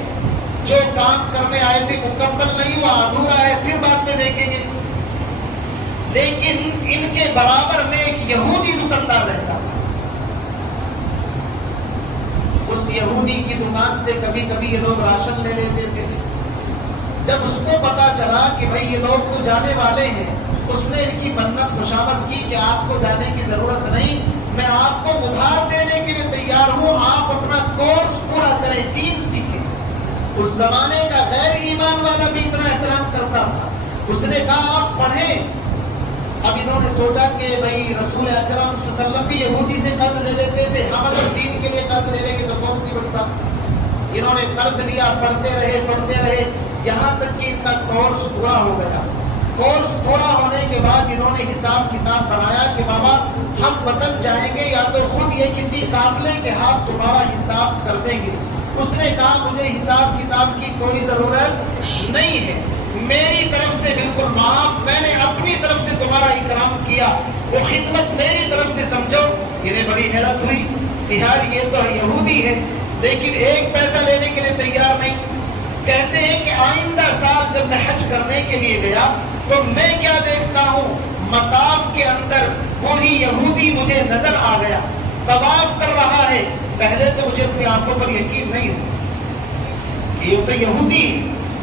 جو کام کرنے آئے تھے مکمل نہیں ہوا، ادھورا ہے، پھر بعد میں دیکھیں گے۔ لیکن ان کے برابر میں ایک یہودی دکاندار رہتا تھا۔ اس یہودی کی دکان سے کبھی کبھی یہ لوگ راشن لے لیتے تھے۔ جب اس کو پتا چلا کہ بھئی یہ لوگ تو جانے والے ہیں، اس نے ان کی منت خوشامد کی کہ آپ کو جانے کی ضرورت نہیں، میں آپ کو ادھار دینے کے لیے تیار ہوں، آپ اپنا کورس پورا کریں، دین سیکھیں۔ اس زمانے کا غیر ایمان والا بھی اتنا احترام کرتا تھا۔ اس نے کہا آپ پڑھیں۔ اب انہوں نے سوچا کہ بھئی رسول اکرم صلی اللہ علیہ وسلم بھی یہودی سے قرض لے لیتے تھے، ہم اگر دین کے لیے قرض لے لیں گے تو کون سی بڑی بات۔ انہوں نے قرض لیا، پڑھتے رہے یہاں تک کہ ان کا کورس پورا ہو گیا۔ کورس پورا ہونے کے بعد انہوں نے حساب کتاب بنایا کہ بابا ہم وطن جائیں گے یا تو خود یہ کسی قافلے کے ہاتھ تمہارا حساب کر دیں گے۔ اس نے کہا مجھے حساب کتاب کی کوئی ضرورت نہیں ہے، میری طرف سے بالکل معاف، میں نے اپنی طرف سے تمہارا اکرام کیا، وہ خدمت میری طرف سے سمجھو۔ انہیں بڑی حیرت ہوئی کہ یار یہ تو یہودی ہے لیکن ایک پیسہ لینے کے لیے تیار نہیں۔ کہتے ہیں کہ آئندہ سال جب میں حج کرنے کے لیے گیا تو میں کیا دیکھتا ہوں، مطاف کے اندر وہی یہودی مجھے نظر آ گیا، طواف کر رہا ہے۔ پہلے تو مجھے اپنی آنکھوں پر یقین نہیں ہوا، یہ تو یہودی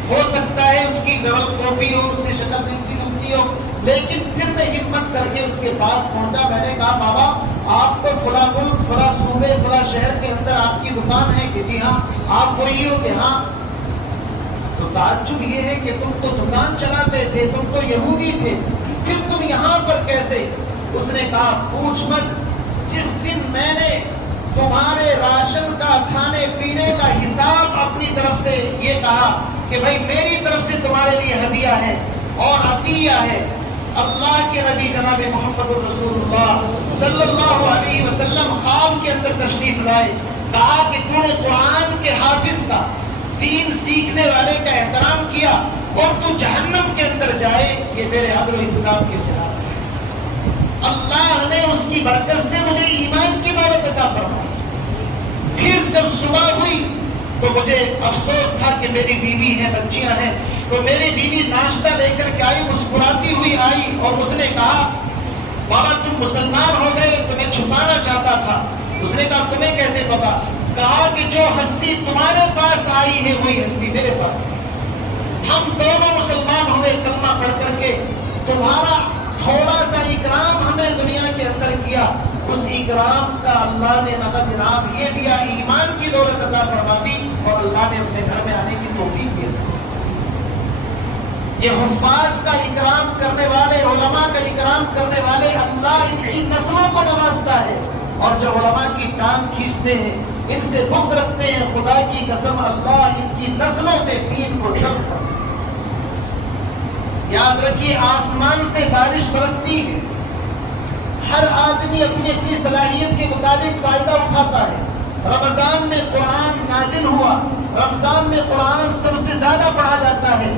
ہو سکتا ہے، اس کی ڈبل کاپی ہو، اس سے شکل ملتی ہو، لیکن پھر میں ہمت کر کے اس کے پاس پہنچا۔ میں نے کہا بابا آپ تو فلاں ملک، فلاں صوبے، فلاں شہر کے اندر آپ کی دکان ہے؟ کہ جی ہاں۔ آپ وہی ہو؟ کہ ہاں۔ تو تعجب یہ ہے کہ تم تو دکان چلاتے تھے، تم تو یہودی تھے، پھر تم یہاں پر کیسے؟ اس نے کہا پوچھ مت، جس دن میں نے تمہارے راشن کا، کھانے پینے کا حساب اپنی طرف سے یہ کہا کہ بھائی میری طرف سے تمہارے لیے ہدیہ ہے اور عطیہ ہے، اللہ کے نبی جناب محمد رسول اللہ صلی اللہ علیہ وسلم خواب کے اندر تشریف لائے، کہا کہ تو نے قرآن کے حافظ کا، دین سیکھنے والے کا احترام کیا اور تو جہنم کے اندر جائے، یہ میرے عدل و انصاف کے خلاف ہے۔ اللہ نے اس کی برکت سے مجھے ایمان کی دولت عطا فرمائی۔ پھر جب صبح ہوئی تو مجھے افسوس تھا کہ میری بیوی ہے، بچیاں ہیں، تو میری بیوی ناشتہ لے کر کے آئی، مسکراتی ہوئی آئی اور اس نے کہا بابا تم مسلمان ہو گئے، تمہیں چھپانا چاہتا تھا۔ اس نے کہا تمہیں کیسے پتا؟ کہا کہ جو ہستی تمہارے پاس آئی ہے وہی ہستی میرے پاس آئی۔ ہم دونوں مسلمان ہوئے کلمہ پڑھ کر کے، تمہارا تھوڑا سا اکرام ہم نے دنیا کے اندر کیا، اس اکرام کا اللہ نے نقد انعام یہ دیا، ایمان کی دولت عطا فرما دی اور اللہ نے اپنے گھر میں آنے کی توفیق دی۔ یہ حفاظ کا اکرام کرنے والے، علماء کا اکرام کرنے والے، اللہ ان نسلوں کو نوازتا ہے، اور جو علماء کی ٹانگ کھینچتے ہیں، ان سے بغض رکھتے ہیں، خدا کی قسم اللہ ان کی نسلوں سے دین کو ضبط کرتا ہے۔ یاد رکھیے آسمان سے بارش برستی ہے، ہر آدمی اپنی اپنی صلاحیت کے مطابق فائدہ اٹھاتا ہے۔ رمضان میں قرآن نازل ہوا، رمضان میں قرآن سب سے زیادہ پڑھا جاتا ہے۔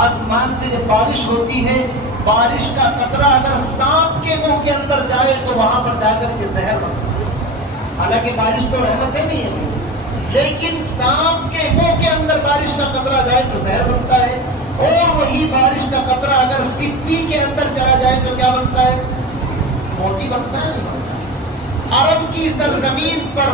آسمان سے جب بارش ہوتی ہے، بارش کا قطرہ اگر سانپ کے منہ کے اندر جائے تو وہاں پر جا کر کے زہر بنتا ہے۔ حالانکہ بارش تو رحمت نہیں ہے، لیکن سانپ کے منہ کے اندر بارش کا قطرہ جائے تو زہر بنتا ہے، اور وہی بارش کا قطرہ اگر سپی کے اندر چلا جائے تو کیا بنتا ہے؟ موتی بنتا ہے، نہیں بنتا۔ عرب کی سرزمین پر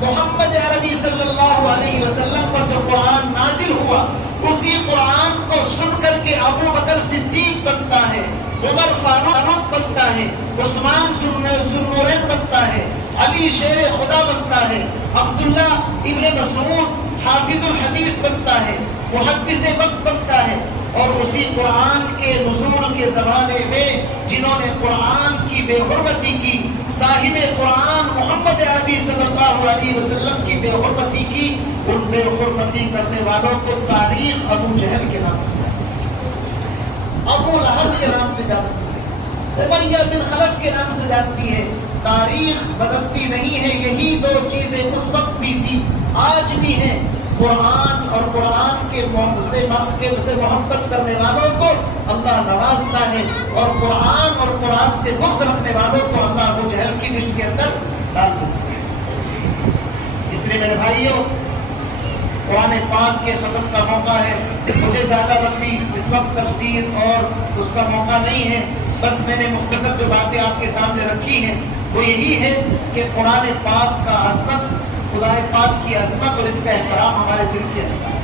محمد عربی صلی اللہ علیہ وسلم پر جو قرآن نازل ہوا، اسی قرآن کو سن کر کے ابو بکر صدیق بنتا ہے، عمر فاروق بنتا ہے، عثمان ذوالنورین بنتا ہے، علی شیر خدا بنتا ہے، عبداللہ ابن مسعود حافظ الحدیث بنتا ہے، محدث وقت بنتا ہے۔ اور اسی قرآن کے نزول کے زمانے میں جنہوں نے قرآن کی بے حرمتی کی، صاحب قرآن محمد عربی صلی اللہ علیہ وسلم کی بے حرمتی کی، ان بے حرمتی کرنے والوں کو تاریخ ابو جہل کے نام سے ابو لہب کے نام سے جانتی ہے، امیہ بن خلف کے نام سے جانتی ہے۔ تاریخ بدلتی نہیں ہے، یہی دو چیزیں اس وقت بھی تھی، آج بھی ہیں۔ قرآن اور قرآن کے سے محبت کرنے والوں کو اللہ نوازتا ہے، اور قرآن اور قرآن سے بغض رکھنے والوں کو اللہ ابو جہل کی لسٹ کے اندر ڈال دیتا ہے۔ اس لیے میرے بھائیوں، قرآن پاک کے ختم کا موقع ہے۔ مجھے زیادہ لمبی اس وقت تفسیر اور اس کا موقع نہیں ہے، بس میں نے مختصر جو باتیں آپ کے سامنے رکھی ہیں وہ یہی ہے کہ قرآن پاک کا عظمت، خدا پاک کی عظمت اور اس کا احترام ہمارے دل کے اندر ہے۔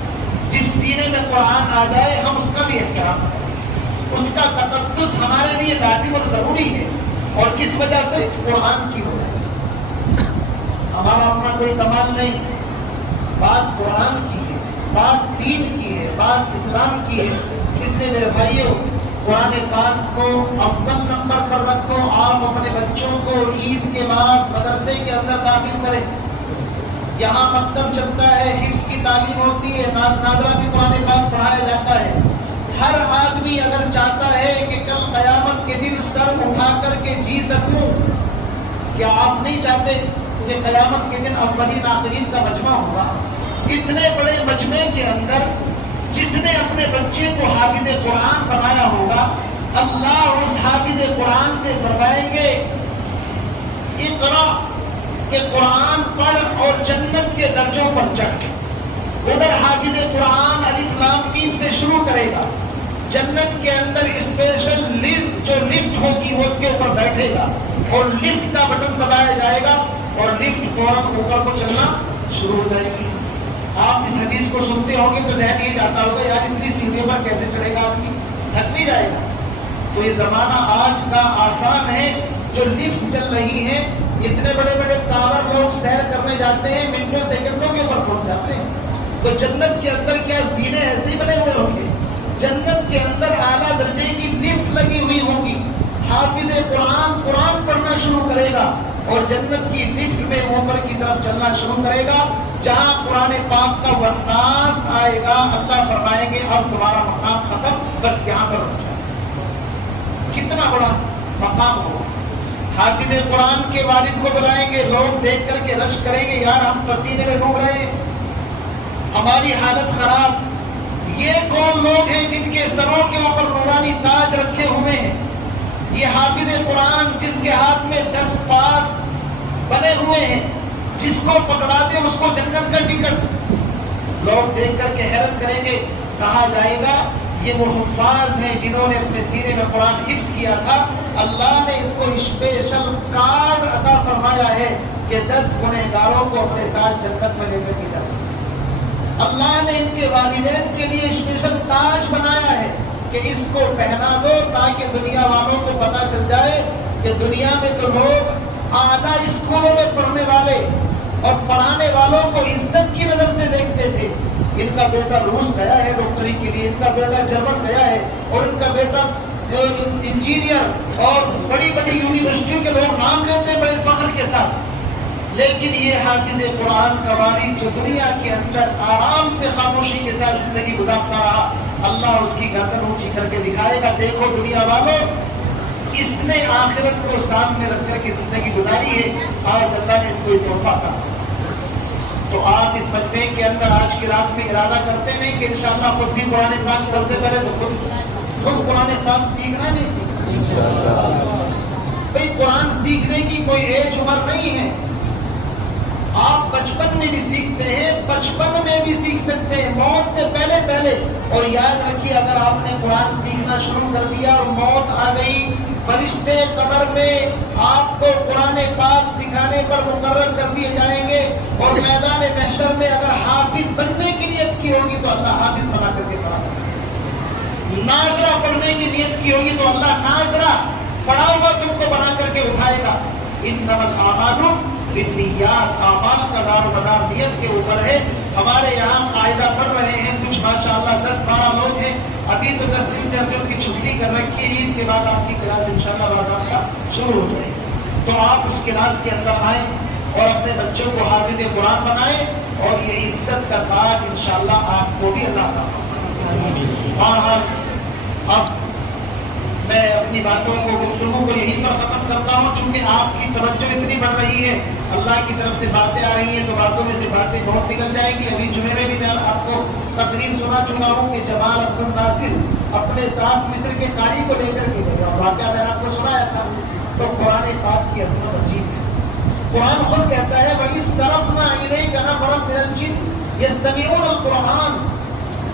جس سینے میں قرآن آ جائے ہم اس کا بھی احترام کریں، اس کا تقدس ہمارے لیے لازم اور ضروری ہے۔ اور کس وجہ سے؟ قرآن کی وجہ سے۔ ہمارا اپنا کوئی کمال نہیں، بات قرآن کی ہے، بات دین کی ہے، بات اسلام کی ہے۔ اس لیے میرے بھائیوں، قرآن پاک کو اول نمبر پر رکھو۔ آپ اپنے بچوں کو عید کے بعد مدرسے کے اندر داخل کریں، یہاں مکتب چلتا ہے، حفظ کی تعلیم ہوتی ہے، نادرہ بھی قرآن پاک پڑھایا جاتا ہے۔ ہر آدمی اگر چاہتا ہے کہ کل قیامت کے دن سر اٹھا کر کے جی سکوں، کیا آپ نہیں چاہتے کہ قیامت کے دن اولین آخرین کا مجمع ہوگا؟ اتنے بڑے مجمع کے اندر جس نے اپنے بچے کو حافظ قرآن بنایا ہوگا، اللہ اس حافظ قرآن سے فرمائیں گے اقرا، کہ قرآن پڑھ اور جنت کے درجوں پر چڑھ۔ ادھر حافظ قرآن الف لام میم سے شروع کرے گا، جنت کے اندر اسپیشل لفٹ جو لفٹ ہوگی وہ اس کے اوپر بیٹھے گا اور لفٹ کا بٹن دبایا جائے گا اور لفٹ فوراً اوپر کو چلنا شروع ہو جائے گی۔ آپ اس حدیث کو سنتے ہوں گے تو ذہن یہ جاتا ہوگا یار اتنی سیڑھیوں پر کیسے چڑھے گا آدمی، تھک نہیں جائے گا؟ تو یہ زمانہ آج کا آسان ہے، جو لفٹ چل رہی ہے، اتنے بڑے بڑے ٹاور لوگ سیر کرنے جاتے ہیں، منٹوں سیکنڈوں کے اوپر پہنچ جاتے ہیں۔ تو جنت کے اندر کیا زینے ایسے ہی بنے ہوئے ہوں گے؟ جنت کے اندر اعلیٰ درجے کی لفٹ لگی ہوئی ہوگی۔ حافظ قرآن قرآن پڑھنا شروع کرے گا اور جنت کی لفٹ میں اوپر کی طرف چلنا شروع کرے گا، جہاں قرآن پاک کا والناس آئے گا، اللہ فرمائیں گے اب تمہارا مقام ختم، بس یہاں پر رک جائے۔ کتنا بڑا مقام ہوگا۔ حافظ قرآن کے والد کو بلائیں گے، لوگ دیکھ کر کے رش کریں گے، یار ہم پسینے میں ڈوب رہے ہیں، ہماری حالت خراب۔ یہ کون لوگ ہیں جن کے سروں کے اوپر نورانی تاج رکھے ہوئے ہیں؟ یہ حافظ قرآن جس کے ہاتھ میں 10 پاس بنے ہوئے ہیں، جس کو پکڑا دے اس کو جنت کا ٹکٹ۔ لوگ دیکھ کر کے حیرت کریں گے، کہا جائے گا یہ وہ حفاظ ہیں جنہوں نے اپنے سینے میں قرآن حفظ کیا تھا، اللہ نے اس کو اسپیشل کارڈ عطا فرمایا ہے کہ 10 گنہگاروں کو اپنے ساتھ جنت میں لے کر کے جا سکتے۔ اللہ نے ان کے والدین کے لیے اسپیشل تاج بنایا ہے کہ اس کو پہنا دو تاکہ دنیا والوں کو پتا چل جائے کہ دنیا میں تو لوگ اعلیٰ اسکولوں میں پڑھنے والے اور پڑھانے والوں کو عزت کی نظر سے دیکھتے تھے۔ ان کا بیٹا روس گیا ہے ڈاکٹری کے لیے، ان کا بیٹا جرمن گیا ہے، اور ان کا بیٹا انجینئر، اور بڑی بڑی یونیورسٹیوں کے لوگ نام لیتے ہیں بڑے فخر کے ساتھ۔ لیکن یہ حافظ قرآن کا والد جو دنیا کے اندر آرام سے خاموشی کے ساتھ زندگی گزارتا رہا، اللہ اس کی گردن اونچی کر کے دکھائے گا، دیکھو دنیا والوں، اس نے آخرت کو سامنے رکھ کر کے زندگی گزاری ہے، آج اللہ نے اس کو تحفہ کہا۔ تو آپ اس مجمع کے اندر آج کی رات میں ارادہ کرتے ہیں کہ انشاءاللہ خود بھی قرآن پاک پڑھتے کرے تو خود قرآن پاک سیکھنا نہیں سیکھنا۔ بھئی قرآن سیکھنے کی کوئی ایج عمر نہیں ہے، آپ بچپن میں بھی سیکھتے ہیں، بچپن میں بھی سیکھ سکتے ہیں، موت سے پہلے پہلے۔ اور یاد رکھیے اگر آپ نے قرآن سیکھنا شروع کر دیا اور موت آ گئی، فرشتے قبر میں آپ کو قرآن پاک سکھانے پر مقرر کر دیے جائیں گے، اور میدان محشر میں اگر حافظ بننے کی نیت کی ہوگی تو اللہ حافظ بنا کر کے کھڑا کرے گا، ناظرہ پڑھنے کی نیت کی ہوگی تو اللہ ناظرہ پڑھا ہوا تم کو بنا کر کے اٹھائے گا۔ انما الاعمال بالنیات، اعمال کا دار و مدار نیت کے اوپر ہے۔ ہمارے یہاں قاعدہ پڑھ رہے ہیں کچھ ماشاءاللہ 10-12 لوگ ہیں، ابھی تو 10 دن سے ہم نے ان کی چھٹی کر رکھی ہے، عید کے بعد آپ کی کلاس انشاءاللہ باقاعدہ شروع ہو جائے گی۔ تو آپ اس کلاس کے اندر آئیں اور اپنے بچوں کو حافظ قرآن بنائیں، اور یہ عزت کا تاج انشاءاللہ آپ کو بھی اللہ تعالیٰ۔ اور اب میں اپنی باتوں کو گفتگو کو یہیں پر ختم کرتا ہوں، چونکہ آپ کی توجہ اتنی بڑھ رہی ہے، اللہ کی طرف سے باتیں آ رہی ہیں تو باتوں میں سے باتیں بہت نکل جائیں گی۔ ابھی جمعے میں بھی میں آپ کو تقریر سنا چکا ہوں کہ جمال عبد الناصر اپنے ساتھ مصر کے قاری کو لے کر کے گئے، اور واقعہ میں نے آپ کو سنایا تھا۔ تو قرآن پاک کی عظمت عجیب ہے۔ قرآن خود کہتا ہے وَإِذْ صَرَفْنَا إِلَيْكَ نَفَرًا مِنَ الْجِنِّ يَسْتَمِعُونَ الْقُرْآنَ۔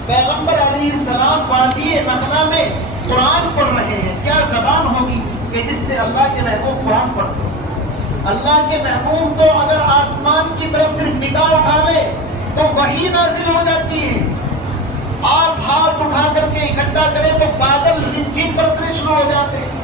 پیغمبر علیہ السلام وادی نخلا میں قرآن پڑھ رہے ہیں، کیا زبان ہوگی کہ جس سے اللہ کے محبوب قرآن پڑھتے ہیں؟ اللہ کے محبوب تو اگر آسمان کی طرف صرف نگاہ اٹھا لے تو وحی نازل ہو جاتی ہے۔ آپ ہاتھ اٹھا کر کے اکٹھا کریں تو بادل رمجھم برسنے شروع ہو جاتے ہیں۔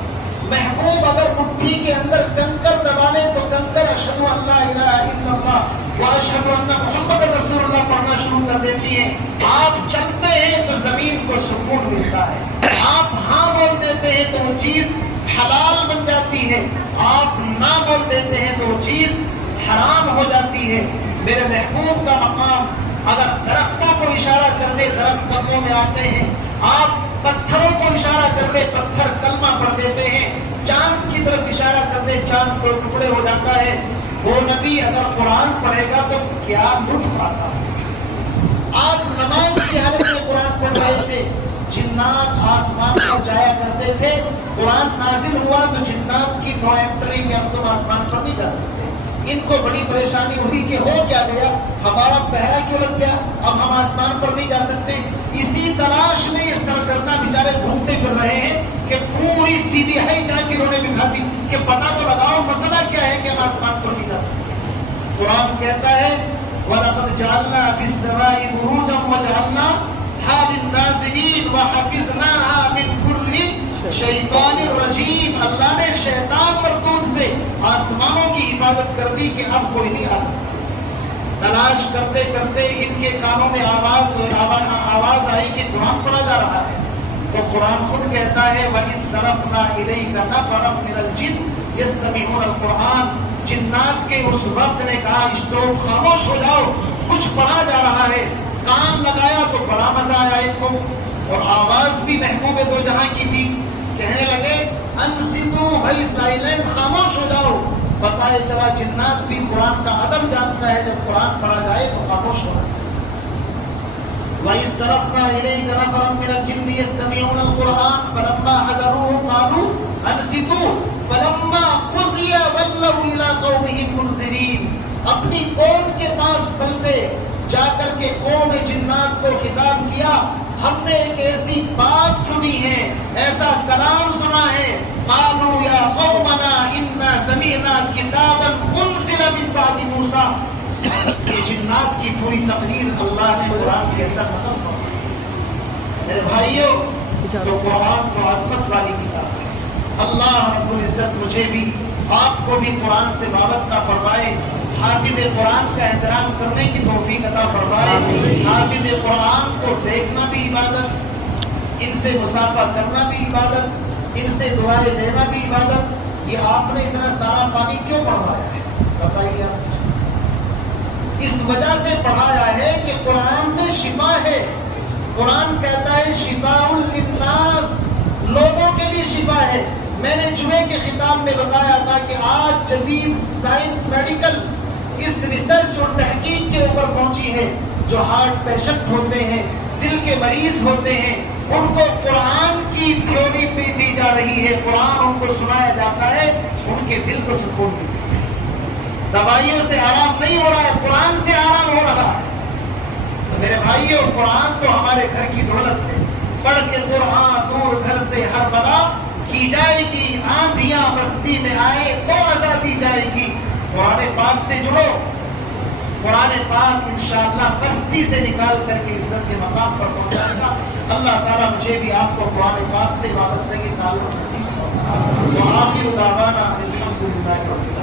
محبوب اگر مٹھی کے اندر کنکر دبا لے تو کنکر اشہد ان لا الہ الا اللہ واشہد ان محمد رسول اللہ پڑھنا شروع کر دیتی ہے۔ آپ چلتے ہیں تو زمین کو سکون ملتا ہے، آپ ہاں بول دیتے ہیں تو وہ چیز حلال بن جاتی ہے، آپ نہ بول دیتے ہیں تو وہ چیز حرام ہو جاتی ہے۔ میرے محبوب کا مقام اگر درختوں کو اشارہ کر دے، درخت قدموں میں آتے ہیں، آپ پتھروں کو اشارہ کر دے پتھر کلمہ پڑھ دیتے ہیں، چاند کی طرف اشارہ کر دے چاند تو ٹکڑے ہو جاتا ہے۔ وہ نبی اگر قرآن پڑھے گا تو کیا لطف آتا ہے۔ آج نماز کی حالت میں قرآن پڑھ رہے تھے، جنات آسمان پر جایا کرتے تھے، قرآن نازل ہوا تو جنات کی نو انٹری کہ ہم تم آسمان پر نہیں جا سکتے۔ ان کو بڑی پریشانی ہوئی کہ ہو کیا گیا، ہمارا پہرا کیوں لگ گیا، اب ہم آسمان پر نہیں جا سکتے۔ اسی تلاش میں یہ سرگرداں بیچارے گھومتے پھر رہے ہیں کہ پوری CBI جانچ انہوں نے بٹھا دی کہ پتہ تو لگاؤ مسئلہ کیا ہے کہ ہم آسمان پر نہیں جا سکتے۔ قرآن کہتا ہے وَلَقَدْ جَعَلْنَا فِي السَّمَاءِ بُرُوجًا وَجَعَلْنَاهَا لِلنَّاظِرِينَ وَحَفِظْنَاهَا مِنْ كُلِّ شَيْطَانٍ رَجِيمٍ۔ اللہ نے شیطان مردود سے آسمانوں کی حفاظت کر دی کہ اب کوئی نہیں آ سکتا۔ تلاش کرتے کرتے ان کے کانوں میں آواز آئی کہ قرآن پڑھا جا رہا ہے، تو قرآن خود کہتا ہے وَإِذْ صَرَفْنَا إِلَيْكَ نَفَرًا مِنَ الْجِنِّ يَسْتَمِعُونَ الْقُرْآنَ۔ جنات کے اس وقت نے کہا اسٹوپ خاموش ہو جاؤ، کچھ پڑھا جا رہا ہے۔ کان لگایا تو بڑا مزہ آیا ان کو، اور آواز بھی محبوب دو جہاں کی تھی۔ کہنے لگے انصتو، بھائی سائلنٹ، خاموش ہو جاؤ۔ بتائے چلا جنات بھی قرآن کا ادب جانتا ہے، جب قرآن پڑھا جائے تو خاموش ہونا چاہیے۔ وَإِذْ صَرَفْنَا إِلَيْكَ نَفَرًا مِنَ الْجِنِّ يَسْتَمِعُونَ الْقُرْآنَ فَلَمَّا حَضَرُوهُ قَالُوا أَنصِتُوا فَلَمَّا قُضِيَ وَلَّوْا إِلَىٰ قَوْمِهِم مُنذِرِينَ۔ اپنی قوم کے پاس پلٹے، جا کر کے قوم جنات کو خطاب کیا، ہم نے ایک ایسی بات سنی ہے، ایسا کلام سنا ہے، قالوا یا قومنا انا سمعنا کتابا انزل من بعد موسیٰ۔ یہ جنات کی پوری تقریر اللہ نے قرآن کے اندر ختم کر دی۔ میرے بھائیوں، تو قرآن تو عظمت والی کتاب ہے۔ اللہ رب العزت مجھے بھی آپ کو بھی قرآن سے وابستہ فرمائے، حافظ قرآن کا احترام کرنے کی توفیق عطا فرمائے۔ حافظ قرآن کو دیکھنا بھی عبادت، ان سے مصافحہ کرنا بھی عبادت، ان سے دعائیں لینا بھی عبادت۔ یہ آپ نے اتنا سارا پانی کیوں پڑھوایا ہے بتائیے آپ؟ اس وجہ سے پڑھایا ہے کہ قرآن میں شفا ہے۔ قرآن کہتا ہے شفاء للناس، لوگوں کے لیے شفا ہے۔ میں نے جمعے کے خطاب میں بتایا تھا کہ آج جدید سائنس میڈیکل اس ریسرچ اور تحقیق کے اوپر پہنچی ہے، جو ہارٹ پیشنٹ ہوتے ہیں، دل کے مریض ہوتے ہیں، ان کو قرآن کی تھیوری بھی دی جا رہی ہے، قرآن ان کو سنایا جاتا ہے، ان کے دل کو سکون ملتا ہے۔ دوائیوں سے آرام نہیں ہو رہا ہے، قرآن سے آرام ہو رہا ہے۔ تو میرے بھائیوں، قرآن تو ہمارے گھر کی دولت ہے۔ پڑھ کے قرآن دور گھر سے ہر بلا کی جائے گی، آندھیاں بستی میں آئے تو آزادی جائے گی۔ قرآن پاک سے جڑو، قرآن پاک انشاءاللہ بستی سے نکال کر کے عزت کے مقام پر پہنچائے گا۔ اللہ تعالیٰ مجھے بھی آپ کو قرآن پاک سے وابستگی تعلق نصیب فرمائے۔ وآخر دعوانا الحمدللہ رب العالمین۔